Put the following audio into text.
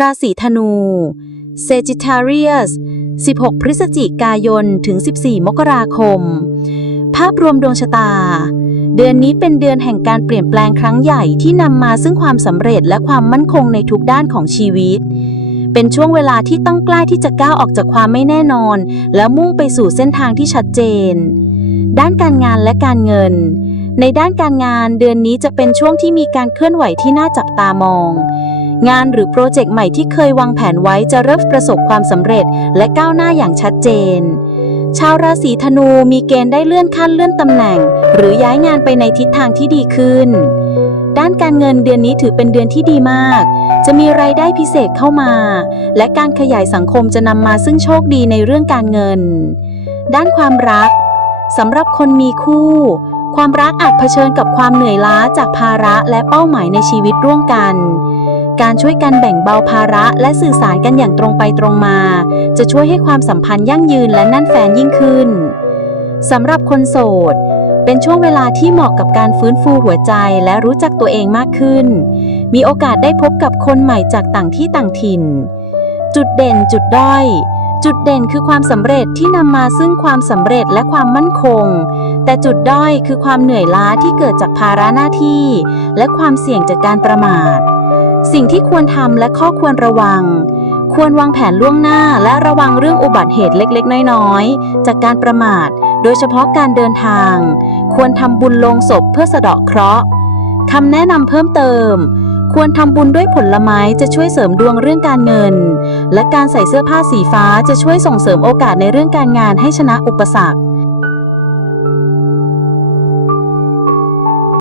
ราศีธนู Sagittarius 16 พฤศจิกายน ถึง 14 มกราคม ภาพรวมดวงชะตา เดือนนี้เป็นเดือนแห่งการเปลี่ยนแปลงครั้งใหญ่ที่นำมาซึ่งความสำเร็จและความมั่นคงในทุกด้านของชีวิต เป็นช่วงเวลาที่ต้องกล้าที่จะก้าวออกจากความไม่แน่นอน แล้วมุ่งไปสู่เส้นทางที่ชัดเจน ด้านการงานและการเงิน ในด้านการงานเดือนนี้จะเป็นช่วงที่มีการเคลื่อนไหวที่น่าจับตามอง งานหรือโปรเจกต์ใหม่ที่เคยวางแผนไว้จะเริ่มประสบความสำเร็จ และก้าวหน้าอย่างชัดเจน ชาวราศีธนูมีเกณฑ์ได้เลื่อนขั้นเลื่อนตำแหน่ง หรือย้ายงานไปในทิศทางที่ดีขึ้น ด้านการเงินเดือนนี้ถือเป็นเดือนที่ดีมาก จะมีรายได้พิเศษเข้ามา และการขยายสังคมจะนำมาซึ่งโชคดีในเรื่องการเงิน ด้านความรักสำหรับคนมีคู่ความรักอาจเผชิญกับความเหนื่อยล้าจากภาระและเป้าหมายในชีวิตร่วมกัน การช่วยกันแบ่งเบาภาระและสื่อสารกันอย่างตรงไปตรงมา จะช่วยให้ความสัมพันธ์ยั่งยืนและแน่นแฟนยิ่งขึ้นสำหรับคนโสด เป็นช่วงเวลาที่เหมาะกับการฟื้นฟูหัวใจและรู้จักตัวเองมากขึ้น มีโอกาสได้พบกับคนใหม่จากต่างที่ต่างถิ่น จุดเด่นจุดด้อยจุดเด่นคือความสำเร็จที่นำมาซึ่งความสำเร็จและความมั่นคง แต่จุดด้อยคือความเหนื่อยล้าที่เกิดจากภาระหน้าที่ และความเสี่ยงจากการประมาท สิ่งที่ควรทำและข้อควรระวัง ควรวางแผนล่วงหน้าและระวังเรื่องอุบัติเหตุเล็กๆ น้อยๆ จากการประมาท โดยเฉพาะการเดินทาง ควรทำบุญลงศพเพื่อสะเดาะเคราะห์คำแนะนำเพิ่มเติม ควรทำบุญด้วยผลไม้จะช่วยเสริมดวงเรื่องการเงิน และการใส่เสื้อผ้าสีฟ้าจะช่วยส่งเสริมโอกาสในเรื่องการงานให้ชนะอุปสรรค